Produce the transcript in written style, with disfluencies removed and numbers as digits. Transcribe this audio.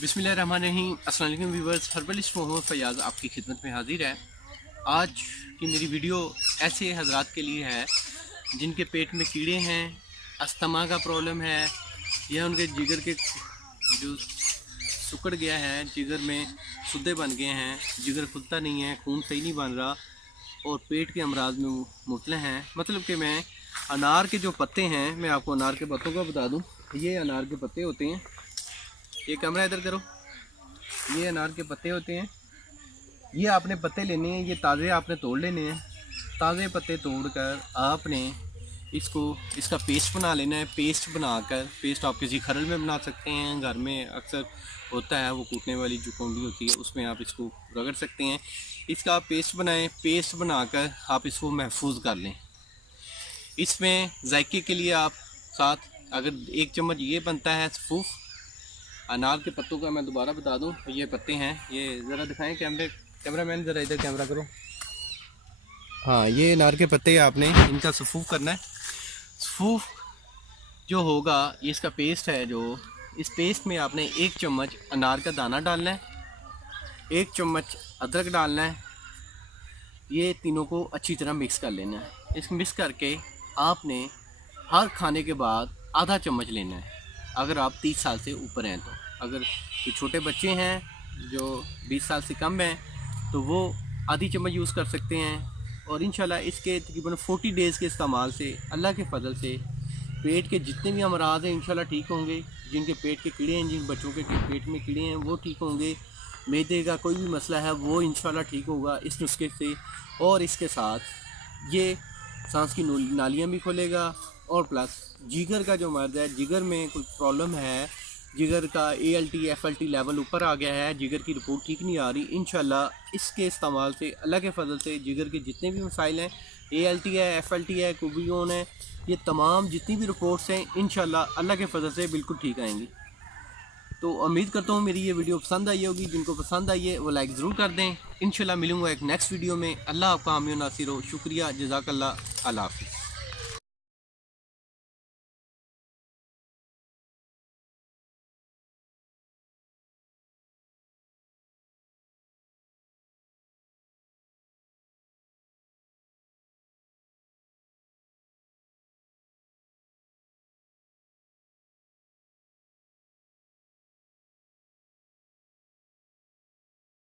बिस्मिल्लाहिर्रहमानिर्रहीम। अस्सलाम वालेकुम व्यूअर्स, हर्बलिस्ट मोहम्मद फैयाज़ आपकी खिदमत में हाजिर है। आज की मेरी वीडियो ऐसे हजरात के लिए है जिनके पेट में कीड़े हैं, अस्थमा का प्रॉब्लम है, या उनके जिगर के जो सुकड़ गया है, जिगर में सुद्दे बन गए हैं, जिगर खुलता नहीं है, खून सही नहीं बन रहा और पेट के अमराज में मुबतला हैं। मतलब कि मैं अनार के जो पत्ते हैं, मैं आपको अनार के पत्तों का बता दूं। ये अनार के पत्ते होते हैं, ये कैमरा इधर करो, ये अनार के पत्ते होते हैं। ये आपने पत्ते लेने हैं, ये ताज़े आपने तोड़ लेने हैं। ताज़े पत्ते तोड़कर आपने इसका पेस्ट बना लेना है। पेस्ट बनाकर, पेस्ट आप किसी खरल में बना सकते हैं, घर में अक्सर होता है, वो कूटने वाली जो कौंडी होती है उसमें आप इसको रगड़ सकते हैं। इसका आप पेस्ट बनाएं, पेस्ट बनाकर आप इसको महफूज कर लें। इसमें जायके के लिए आप साथ अगर 1 चम्मच ये बनता है सफ़ूफ अनार के पत्तों का, मैं दोबारा बता दूं, ये पत्ते हैं, ये ज़रा दिखाएं कैमरामैन, ज़रा इधर कैमरा करो। हाँ, ये अनार के पत्ते आपने इनका सफ़ूफ करना है। सफ़ूफ जो होगा, ये इसका पेस्ट है, जो इस पेस्ट में आपने 1 चम्मच अनार का दाना डालना है, 1 चम्मच अदरक डालना है। ये तीनों को अच्छी तरह मिक्स कर लेना है। इस मिक्स करके आपने हर खाने के बाद आधा चम्मच लेना है। अगर आप 30 साल से ऊपर हैं तो, अगर कोई छोटे बच्चे हैं जो 20 साल से कम हैं तो वो आधी चम्मच यूज़ कर सकते हैं। और इंशाल्लाह इसके तकरीबन 40 डेज़ के इस्तेमाल से अल्लाह के फजल से पेट के जितने भी अमराज हैं इंशाल्लाह ठीक होंगे। जिनके पेट के कीड़े हैं, जिन बच्चों के पेट में कीड़े हैं वो ठीक होंगे। मैदे का कोई भी मसला है वो इंशाल्लाह ठीक होगा इस नुस्खे से। और इसके साथ ये सांस की नालियाँ भी खोलेगा और प्लस जिगर का जो मर्ज़ है, जिगर में कोई प्रॉब्लम है, जिगर का ALT FLT लेवल ऊपर आ गया है, जिगर की रिपोर्ट ठीक नहीं आ रही, इंशाल्लाह इसके इस्तेमाल से अल्लाह के फजल से जिगर के जितने भी मसाइल हैं, ALT है, FLT है, कुबियोन है, ये तमाम जितनी भी रिपोर्ट्स हैं इंशाल्लाह अल्लाह के फजल से बिल्कुल ठीक आएंगी। तो उम्मीद करता हूँ मेरी ये वीडियो पसंद आई होगी। जिनको पसंद आई है वो लाइक ज़रूर कर दें। इंशाल्लाह मिलूँगा एक नेक्स्ट वीडियो में। अल्लाह आपका हामी नासिर हो। शुक्रिया, जज़ाकल्लाह, अल्लाह हाफ़िज़।